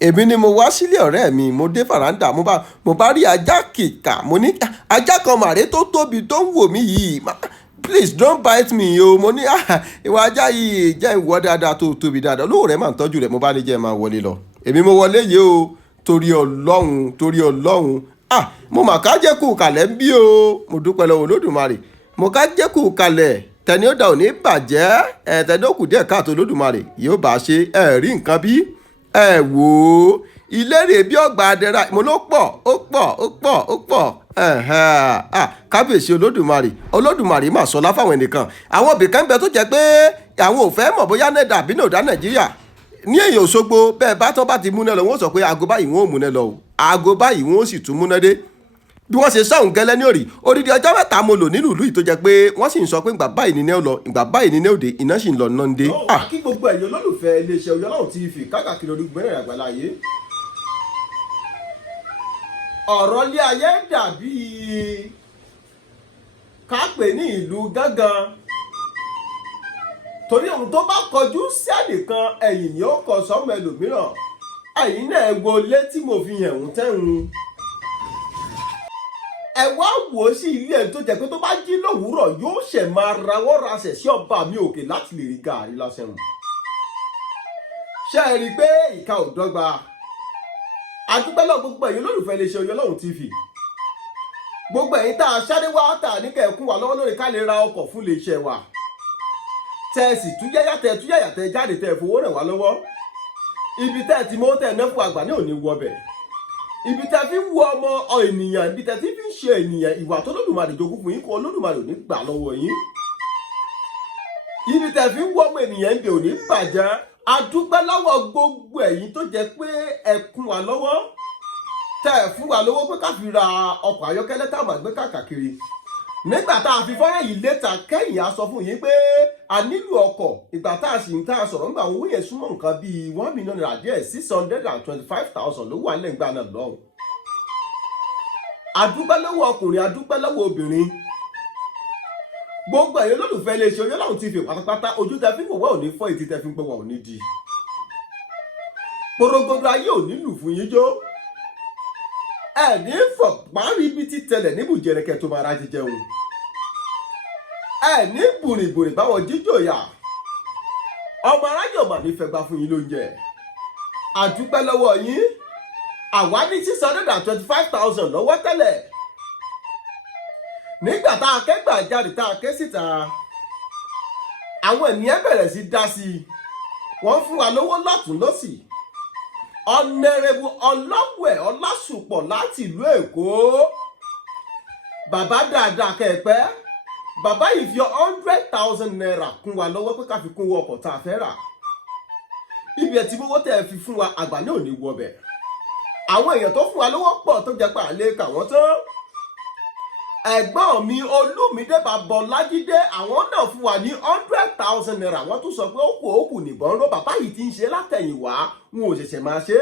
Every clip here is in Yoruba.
èmi ni mo wá sílé ọ̀rẹ́ mi, mo dé fàrándà, mo bá rí ajá kìkà, mo ní ajá kan màrè tó tóbi tó ń wò mí yìí, please don't bite me o. Mo ní ìwà ajá yìí jẹ́ ìwọ dáadáa tó tóbi dáadáa, olówó rẹ̀ máa ń tọ́jú rẹ̀. Mo bá ní jẹ́ máa wọlé lọ, èmi mo wọlé yìí o, torí Ọlọ́run mo mà ká jẹ́ kù kalẹ̀ ń bí o. Mo dúpẹ́ lọ́wọ́ Olódùmarè, mo ká jẹ́ kù kalẹ̀, tẹni ó da ò ní bàjẹ́, tẹni ó kù díẹ̀ káàtó Olódùmarè yóò bá ṣe. Rí nǹkan bí wò ó, ilé rè bí ọgbà adẹ́ra, mo ló pọ̀ kábíyèsí Olódùmarè mà sọlá fáwọn ẹnìkan. Àwọn ibìkan bẹ tó jẹ́ pé àwọn ò fẹ́ mọ̀ bóyá nẹ́ẹ̀dà àbí nòdà Nàìjíríà. Ní èyàn Òṣogbo bẹ́ẹ̀ bá tọ́ bá ti múná lọ, wọ́n sọ pé aago báyìí wọ́n ò múná lọ o, aago báyìí wọ́n ó sì tún múná dé. Bí wọ́n ṣe sáhùn gẹ́lẹ́ ní òrì, odidi ọjọ́ 3 mo lò nínú ìlú yìí tó jẹ́ pé wọ́n sì ń sọ pé ìgbà báyìí ní nẹ́ lọ, ìgbà báyìí ní nẹ́ òde, iná sì ń lọ náà ń dé. Kí gbogbo ẹ̀yin olólùfẹ́ iléeṣẹ́ Ọlọ́run TV káàkiri orí gbẹ́rẹ̀ àgbáláyé. Ọ̀rọ̀ ilé ayé dàbí ká pè ní ìlú gángan, torí ohun tó bá kọjú sí ẹnìkan ẹ̀yìn ni ó kọ sọ́mọ ẹlòmíràn. Ẹ̀yin náà ẹ wo ilé tí mo fi hàn ń tẹ́hun. Ẹ wá wò ó sí ilé ẹ̀ tó jẹ́ pé tó bá jí lówùúrọ̀ yóò ṣẹ̀ máa rawọ́ rasẹ̀ sí ọba mi òkè láti lè rí gààrí lásẹ̀wọ̀n. Ṣé ẹ rí i pé ìka ò dọ́gba? Adúpẹ́lọ́ gbogbo ẹ̀yin olólùfẹ́ iléeṣẹ́ Ọlọ́run TV. Gbogbo ẹ̀yin tá a ṣáré wá tà ní kẹ̀kún wa lọ́wọ́ lórí ká lè ra ọkọ̀ fún iléeṣẹ́ wa. Tẹ́ ẹ sì túyẹ́yà tẹ́ jáde tẹ́ ẹ fowó rẹ̀ wá lọ́wọ́. Ibi tẹ́ ẹ ti mọ́ tẹ́ ẹ ná fún àgbà ní òní wọbẹ̀. Ibi tẹ́ fi ń wo ọmọ ènìyàn, ibi tẹ́ fi ń ṣe ènìyàn, ìwà tó Olódùmarè jogún fún yín kó Olódùmarè ò ní gbà lọ́wọ́ yín. Ibi tẹ́ fi ń wo ọmọ ènìyàn ń bẹ ò ní bàjẹ́. Adúpẹ́ lọ́wọ́ gbogbo ẹ̀yin tó jẹ́ pé ẹ kún wa lọ́wọ́, tẹ́ ẹ fún wa lówó pé ká fi ra ọkọ̀ ayọ́kẹ́lẹ́ táwọn àgbẹ̀ káàkiri. Nígbà tá a fi fọ́nrán yìí létà kẹ́yìn á sọ fún yín pé a nílò ọkọ̀. Ìgbà tá a sì ń sọ̀rọ̀ nígbà owó yẹn súnmọ́ nǹkan bíi 1 million naira díẹ̀, 625,000 ló wà lẹ́gbàá náà lọ́hùn. Adúpẹ́ lọ́wọ́ ọkùnrin, adúpẹ́ lọ́wọ́ obìnrin. Gbogbo ẹ̀yin olólùfẹ́ iléeṣẹ́ Ọlọ́run TV pátápátá, ojú tẹ́ fi ń wò wá ò ní fọ́, etí tẹ́ fi ń gbọ́ wá ò ní di. Porogodo ayé ò ní lù fún yín jó. Ní fọ̀ parí ibi tí tẹlẹ̀ níbùjẹ̀rẹ̀kẹ̀ tó máa ra jíjẹun. Ní bùrìbùrì báwọn jíjòyà. Ọmọ aráyọ̀ mà ní fẹ́ gbà fún yín lóúnjẹ. Adúpẹ́ lọ́wọ́ yín. Àwa ní 625,000 lọ́wọ́ tẹ́lẹ̀. Nígbà tá a kẹ́gbà jáde tá a ké síta, àwọn ènìyàn bẹ̀rẹ̀ sí dá sí i. Wọ́n fún wa lówó lọ́tùn lósì. Ọ̀nẹ́rẹ́bù Ọlọ́wẹ̀ Ọlásùpọ̀ láti ìlú Èkó. Bàbá dáadáa kẹ̀pẹ́. Bàbá yìí fi 100,000 naira kún wa lọ́wọ́ pé ká fi kún owó ọkọ̀ tá a fẹ́ rà. Ibi ẹ̀ tí gbogbo tẹ̀ fi fún wa àgbà náà ò ní wọbẹ̀. Àwọn èèyàn tó fún wa lówó pọ̀ tó jẹ́ pé àlè kà wọ́n tán. Ẹ̀gbọ́n mi Olúmídé Babọ́lájídé, àwọn náà fún wa ní 100,000 naira. Wọ́n tún sọ pé ó kù nìbọn ró. Bàbá yìí ti ń ṣe látẹ̀yìnwá, wọn ò ṣẹ̀ṣẹ̀ máa ṣe.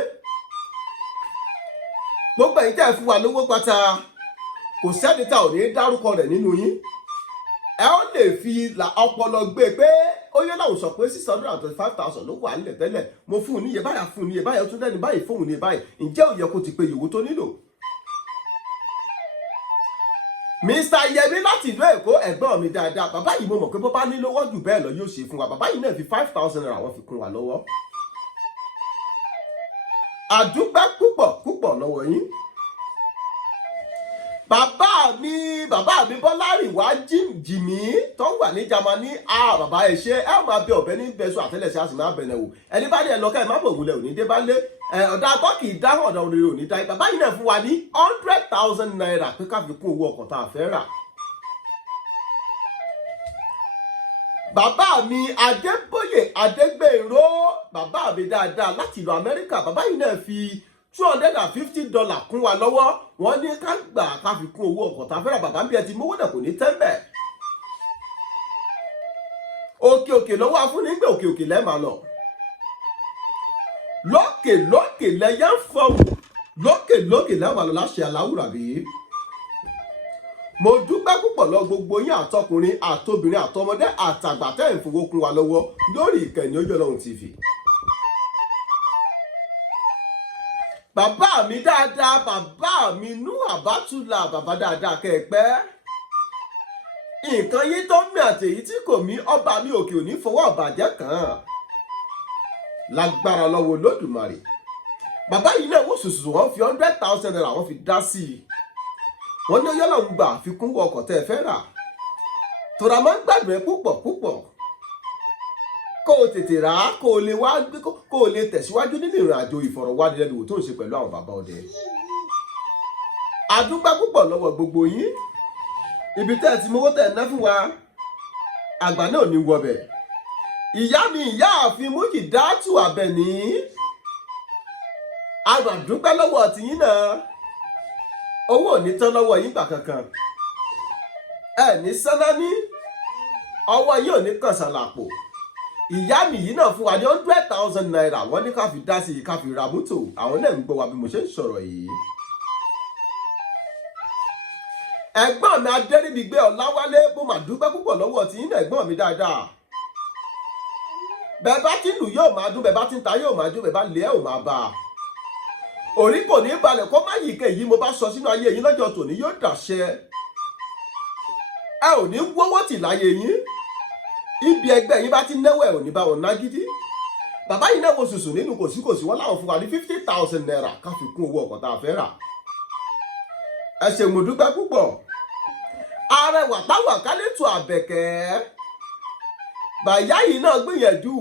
Gbogbo ẹ̀yin tẹ́ ẹ fún wa lówó pátá, kò sẹ́ni tá ò ní dárúkọ rẹ̀ nínú yín. Ẹ ó lè fi ọpọlọ gbé pé ó yẹ láwọn sọ pé 625,000 ló wà nílẹ̀ tẹ́lẹ̀. Mo fún un níye báyà, fún un níye báyà, ó tún dẹ́ni báyìí fóun níye báyìí. Ǹjẹ́ ó yẹ kó ti pe ìyòwò tó nílò? Mr. Yẹmí láti ìlú Èkó, ẹ̀gbọ́n mi dáadáa. Bàbá yìí mo mọ̀ pé bó bá ní lówó jù bẹ́ẹ̀ lọ yóò ṣe fún wa. Bàbá yìí náà fi 5,000 naira wọ́n fi kún wa lọ́wọ́. Àdúpẹ́ púpọ̀ lọ́wọ́ yín. Bàbá mi Bọ́lárìnwá Jìmí tó wà ní Jámánì. Bàbá ẹ ṣe ẹ máa bẹ ọ̀bẹ ní bẹ́sù àtẹ́lẹsẹ̀ a sì máa bẹ̀rẹ̀ wò. Ẹni bá ní ẹ lọ́kẹ́ ẹ má bọ̀ wulẹ̀ òní dé bá lé. Ọ̀dà tọ́kì dáhùn ọ̀dà òrèrè òní dá. Bàbá yìí náà fún wa ní 100,000 naira pé ká fi kún owó ọkọ̀ tá a fẹ́ rà. Bàbá mi Adébóyè Adégbèrò, bàbá mi dáadáa láti ìlú Amẹ́ríkà. Bàbá yìí náà fi $250 kún wa lọ́wọ́. Wọ́n ní ká gbà ká fi kún owó ọkọ̀ tá a fẹ́ rà. Bàbá bí ẹ ti mówó náà kò ní tẹ́ńbẹ̀. Òkè lọ́wọ́ afúnigbé, òkè lẹ́ẹ̀ máa lọ. Lókè lẹ́yẹ ń fọwọ́. Lókè lẹ́ẹ̀ máa lọ láṣẹ aláwùrà bí. Mo dúpẹ́ púpọ̀ lọ gbogbo yín àtọkùnrin àtobìnrin àtọmọdé àtàgbà tẹ́ ń fowó kún wa lọ́wọ́ lórí ìkànnì Ọlọ́run TV. bàbá mi dáadáa, bàbá mi nú àbátúlà, bàbá dáadáa kẹ́ẹ̀pẹ́. Nǹkan yín tó mì àtèyí tí kò mí, ọba mi òkè òní fọwọ́ ọ̀bàjẹ́ kàn. Lágbára lọ́wọ́ Olódùmarè. Bàbá yìí náà wò sùsù, wọ́n fi 100,000 naira wọ́n fi dá sí i. Wọ́n ní Ọlọ́run gbà fi kún ọkọ̀ tẹ́ ẹ fẹ́ rà. Tòrà máa ń gbàdùn ẹ púpọ̀ púpọ̀. Kó o tètè rà á, kó o lè wá gbé, kó o lè tẹ̀síwájú nínú ìrìn àjò ìfọ̀rọ̀wánilẹ́nuwò tó ń ṣe pẹ̀lú àwọn bàbá ọdẹ. A dúpẹ́ púpọ̀ lọ́wọ́ gbogbo yín. Ibi tẹ́ ẹ ti mówó tẹ́ ẹ ná fún wa, àgbà náà ní wọbẹ̀. Ìyá mi, ìyáàfin Mújìdátù Àbẹ̀ní. A máa dúpẹ́ lọ́wọ́ tiyín náà. Owó ò ní tán lọ́wọ́ yín gbà kankan. Ẹ ní sánámi, ọwọ́ yín ò ní kàn sàlàpò. Ìyá mi yìí náà fún wa ní 100,000 naira, wọ́n ní ká fi dá sí i, ká fi ra mọ́tò. Àwọn náà ń gbọ́ wa bí mo ṣe ń sọ̀rọ̀ yìí. Ẹ̀gbọ́n mi Adéríbigbé Ọláwálé, mo máa dúpẹ́ púpọ̀ lọ́wọ́ tiyín náà, ẹ̀gbọ́n mi dáadáa. Bẹ́ẹ̀ bá ti lù yóò máa dún, bẹ́ẹ̀ bá ti ń ta yóò máa dún, bẹ́ẹ̀ bá lé ẹ̀ ò máa bá a. Orí kò ní balẹ̀ kó má yìí kéyìí mo bá sọ sínú ayé yín lọ́jọ́ tòní yóò dàṣẹ. Ẹ ò ní wọ́wọ́ tì láyé yín. Ibi ẹgbẹ́ yín bá ti náwó ẹ̀ ò ní bá wọn ná gidi. Bàbá yìí náà wo sùsù nínú kòsíkòsí, wọ́n láwọn fún wa ní 50,000 naira ká fi kún owó ọkọ̀ tá a fẹ́ rà. Ẹ ṣé mo dúpẹ́ púpọ̀. Arẹwà táwọn àkálẹ́tù Àbẹ̀kẹ́. Bàyá yìí náà gbìyànjú.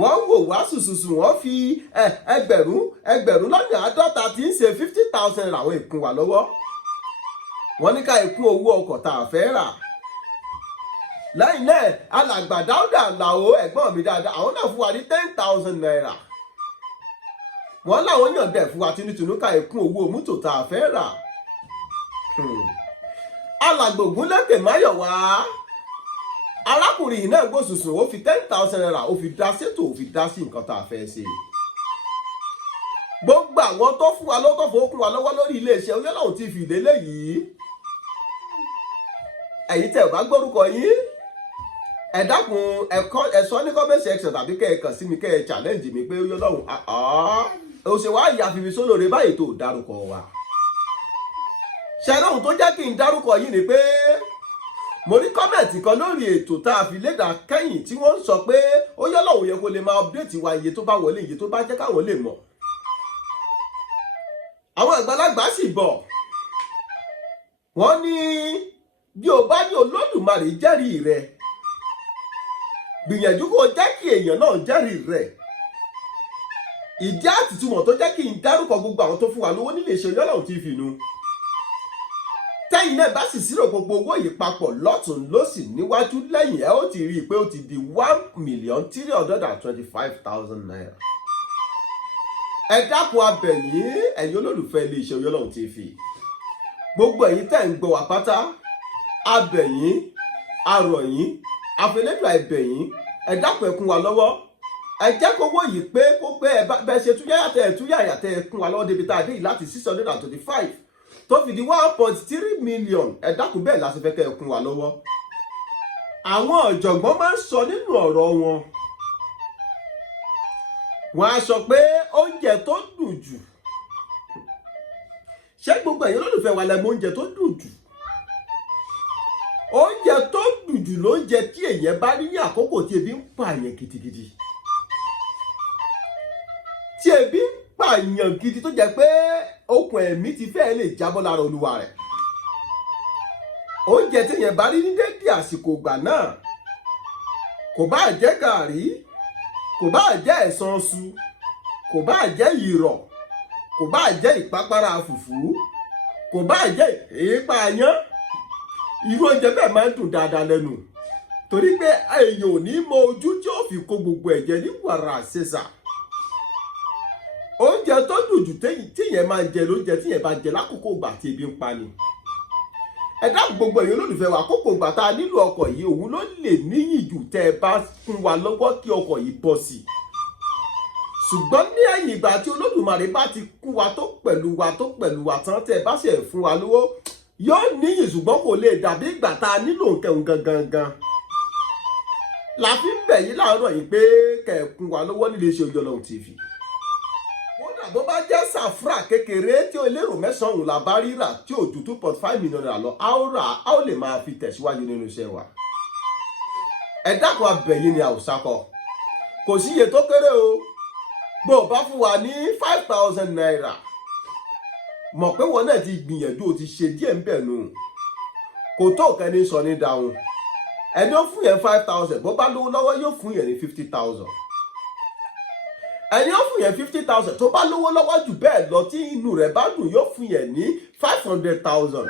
Wọ́n wò wá sùsùsù, wọ́n fi ẹgbẹ̀rún lọ́nà 50 tí ń ṣe 50,000 naira àwọn ìkún wa lọ́wọ́. Wọ́n ní ká ìkún owó ọkọ̀ tá a fẹ́ rà. Lẹ́yìn náà, alàgbà Dáúdà Làó, ẹ̀gbọ́n mi dáadáa, àwọn náà fún wa ní 10,000 naira. Wọ́n láwọn yàn dẹ̀ fún wa tinútinú ká ìkún owó mọ́tò tá a fẹ́ rà. Alàgbà Ògúnlékè Máyọ̀wá. Arákùnrin yìí náà gbòsùsùn, ó fi 10,000 naira ó fi dá sétò, ó fi dá sí nǹkan tá a fẹ́ ṣe. Gbogbo àwọn tó fún wa lọ́tọ̀ fowókún wa lọ́wọ́ lórí iléeṣẹ́ Ọlọ́run TV lélẹ́yìí. Ẹ̀yin tẹ́ ò bá gbórúkọ yín, ẹ dákun ẹ sọ ní comment section tàbí kẹ́ ẹ kàn sí mi, kẹ́ ẹ challenge mi pé Ọlọ́run ó ṣe wá ìyá fi mi sólóore báyìí tó dárúkọ wa. Ṣẹlóhun tó jẹ́ kí n dárúkọ yìí ni pé mo rí kọ́mẹ̀ntì kan lórí ètò tá a fi léda kẹ́yìn tí wọ́n ń sọ pé Ọlọ́run yẹ kó lè máa update wa iye tó bá wọlé, iye tó bá jẹ́ káwọn lè mọ̀. Àwọn àgbàlagbà sì bọ̀, wọ́n ní bí o bá ní Olódùmarè jẹ́rìí rẹ̀, gbìyànjú kó jẹ́ kí èèyàn náà jẹ́rìí rẹ̀. Ìdí àtìtúmọ̀ tó jẹ́ kí n dárúkọ gbogbo àwọn tó fún wa lówó nílé iṣẹ́ Ọlọ́run TV nu. Tẹ́yìn náà bá sì ṣírò gbogbo owó yìí papọ̀ lọ́tùn lósì níwájú lẹ́yìn, ẹ ó ti rí i pé ó ti di 1,325,000 naira. Ẹ dákun abẹ̀yìn, ẹ̀yin olólùfẹ́ ilé iṣẹ́ Ọlọ́run TV. Gbogbo ẹ̀yin tẹ́ ń gbọ́ wa pátá, abẹ̀yìn, arọ̀yìn, àfẹlẹ́dùn àìbẹ̀yìn, ẹ dákun ẹ kún wa lọ́wọ́. Ẹ jẹ́ kó owó yìí pé kó pé ẹ bẹ́ẹ̀ ṣe túyàyà tẹ́ ẹ kún wa lọ́wọ́ débi tá a dé yìí láti 625 tó fi di 1.3 million. Ẹ dákun bẹ́ẹ̀ láti fẹ́ kẹ́ ẹ kún wa lọ́wọ́. Àwọn ọ̀jọ̀gbọ́n máa ń sọ nínú ọ̀rọ̀ wọn. Wọ́n á sọ pé oúnjẹ tó dùn jù. Ṣé gbogbo ẹ̀yin olólùfẹ́ wa lẹ mọ̀ oúnjẹ tó dùn jù? Oúnjẹ tó dùn jù ló ń jẹ tí èèyàn bá rí ní àkókò tí ebi ń pààyàn gidigidi. Tí ebi ń pààyàn gidi tó jẹ́ pé okùn ẹ̀mí ti fẹ́ lè jábọ́ lára olúwa rẹ̀. Oúnjẹ tí èèyàn bá rí ní dédé àsìkò ìgbà náà, kò bá jẹ́ gàrí, kò bá jẹ́ ẹ̀san iṣu, kò bá jẹ́ ìrọ̀, kò bá jẹ́ ìpápára fùfú, kò bá jẹ́ èépa yán. Irú oúnjẹ bẹ́ẹ̀ máa ń dùn dáadáa lẹ́nu, torí pé èèyàn ò ní mọ ojú tí ó fi kó gbogbo ẹ̀jẹ̀ ní wàrà ṣẹṣà. Oúnjẹ tó dùn jù tíyẹn máa ń jẹ lóúnjẹ tíyẹn bá jẹ lákòókò ìgbà tí ebi ń pa ni. Ẹ dákun gbogbo ẹ̀yin olólùfẹ́ wa, àkókò ìgbà tá a nílò ọkọ̀ yìí òun ló lè níyìn jù tẹ́ ẹ bá fún wa lọ́wọ́ kí ọkọ̀ yìí bọ́ sí i. Ṣùgbọ́n ní ẹ̀yìn ìgbà tí Olódùmarè bá ti kún wa tó pẹ̀lú wa tán tẹ́ ẹ bá ṣe fún wa lówó, yóò níyìn ṣùgbọ́n kò lè dàbí ìgbà tá a nílò nǹkan gangan. La fi ń bẹ̀ yín láàárọ̀ yìí pé kẹ́ ẹ kún wa lọ́wọ́ nílé iṣẹ́ Ọlọ́run TV. Kódà bó bá jẹ́ sàfrà kékeré tí ó lérò mẹ́sàn-án la bá rírà tí ò ju 2.5 million naira lọ a ó lè máa fi tẹ̀síwájú nínú iṣẹ́ wa. ẹ dákun abẹ̀yìn ni àwòsákọ kò sí iye tó kéré o bó o bá fún wa ní 5,000 naira mọ̀ pé wọn náà ti gbìyànjú o ti ṣe díẹ̀ ń bẹ̀ nù kò tó kẹ́ni sọ ní dáhùn ẹni ó fún yẹn 5,000 bó bá lówó lọ́wọ́ yóò fún yẹn ní 50,000 ẹni ó fún yẹn 50,000 tó bá lówó lọ́wọ́ jù bẹ́ẹ̀ lọ tí inú rẹ̀ bá dùn yóò fún yẹn ní 500,000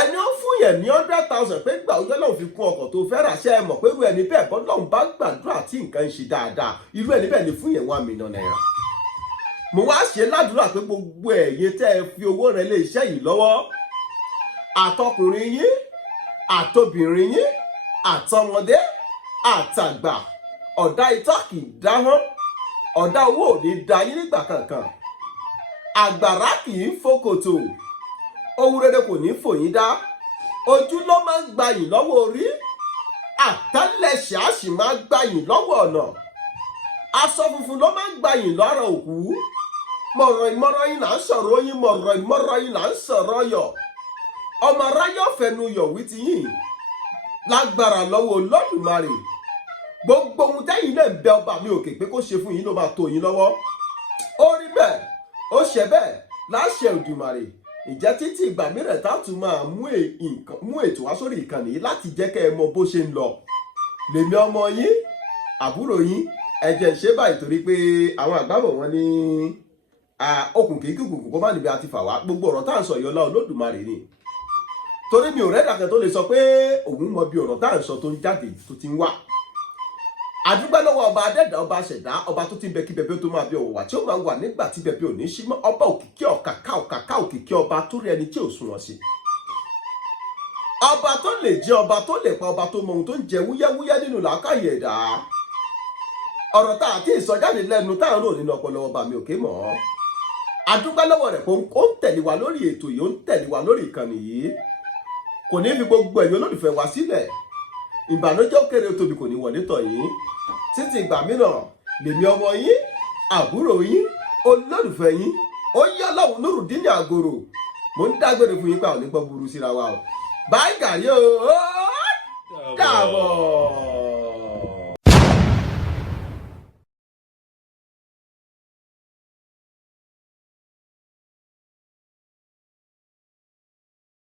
ẹni ó fún yẹn ní 100,000 pé gbà ọjọ́ náà fi kún ọkọ̀ tó fẹ́ rà ṣe é mọ̀ pé irú ẹni bẹ́ẹ̀ bọ́ lọ́hùn bá gbàdúrà tí nǹkan ń ṣe dáadáa irú ẹni bẹ́ẹ̀ ni fún yẹn 1 million naira. mo wá ṣe ládùúrà pé gbogbo ẹ̀yin tẹ́ ẹ fi owó rẹ lé iṣẹ́ yìí lọ́wọ́ àtọkùnrin yín àtobìnrin yín àtọmọdé àtàgbà ọ̀dà itọ́ kì í dáhán ọ̀dà owó ò ní da yín nígbà kankan àgbàrá kì í fòkòtò ohun rere kò ní fò yín dá ojú ló máa ń gbayìn lọ́wọ́ orí àtẹ́lẹsẹ̀ á sì máa gbayìn lọ́wọ́ ọ̀nà aṣọ funfun ló máa ń gbayìn lọ́rọ̀ òkú mọ̀rọ̀ ìmọ̀rọ̀ yín là ń sọ̀rọ̀ oyin mọ̀rọ̀ ìmọ̀rọ̀ yín là ń sọ̀rọ̀ yọ̀ ọmọ aráyọ̀ fẹnu yọ̀ wí ti yín lágbára lọ́wọ́ Olódùmarè gbogbo ohun tẹ́yìn lè bẹ ọba mi òkè pé kó ṣe fún yín ló máa tó yín lọ́wọ́ ó rí bẹ́ẹ̀ ó ṣe bẹ́ẹ̀ láṣẹ Òdùmarè ìjẹ́ títí ìgbà mìíràn tá a tún máa mú ètò wá sórí ìkànnì yìí láti jẹ́ kẹ́ ẹ mọ bó ṣe ń lọ lèmi ọmọ yín àbúrò yín ẹ̀jẹ̀ ń ṣe báyìí torí pé àwọn àgbàbọ̀ wọn ní okùn kìí kùkùn kó má níbi àti fà wá gbogbo ọ̀rọ̀ tá à ń sọ yìí ọlá Olódùmarè ni torí mi ò rẹ́dà kan tó lè sọ pé òun mọ bí ọ̀rọ̀ tá à ń sọ tó ń jáde tó ti ń wá àdúgbò lọ́wọ́ ọba adẹ́dà ọba ṣẹ̀dá ọba tó ti ń bẹ kí bẹbẹ tó máa bí ọwọ́ wà tí ó máa wà nígbà tí bẹbẹ ò ní sí mọ́ ọba òkìkí ọ̀kàkà òkìkí ọba tó rí ẹni tí ò sunwọ̀n sí ọba tó lè jẹ ọba tó lè pa ọba tó mọ ohun tó ń jẹ wúyẹ́wúyẹ́ nínú làákàyè ẹ̀dá ọ̀rọ̀ tá àti ìsọjáde lẹ́nu tá à ń rò nínú ọpọlọ ọba mi òkè mọ́ àdúgbò lọ́wọ́ rẹ̀ ó ń tẹ̀lé wa lórí ètò yìí ó ń tẹ̀lé wa lórí ìkànnì yìí kò ní fi gbogbo ẹ̀yin olólùfẹ́ wa sílẹ̀ ìbànújẹ́ ó kéré tóbi kò ní wọlé tọ̀ yín títí ìgbà mìíràn lèmi ọmọ yín àbúrò yín olólùfẹ́ yín ó yá lọ́hùn Nurudeen Àgòrò mo ń dágbére fún yín pé àwọn onígbọ́ burú síra wa o báyìí gàrí o.